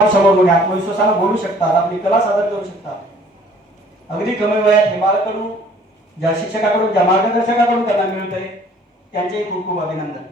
समोर म्हणजे आत्मविश्वासानं बोलू शकतात आपली कला सादर करू शकतात. अगदी कमी वयात हिमालकडून ज्या शिक्षकाकडून ज्या मार्गदर्शकाकडून त्यांना मिळतंय त्यांचे खूप खूप अभिनंदन.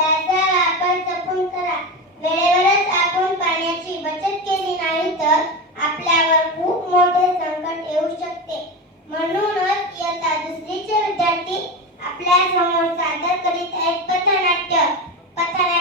त्याचा वापर जपून करा. वेळेवरच आपण पाण्याची बचत केली नाही तर आपल्यावर खूप मोठे संकट येऊ शकते. म्हणूनच इयत्ता दुसरीचे विद्यार्थी आपल्यासमोर सादर करीत आहेत पथनाट्य. पथनाट्य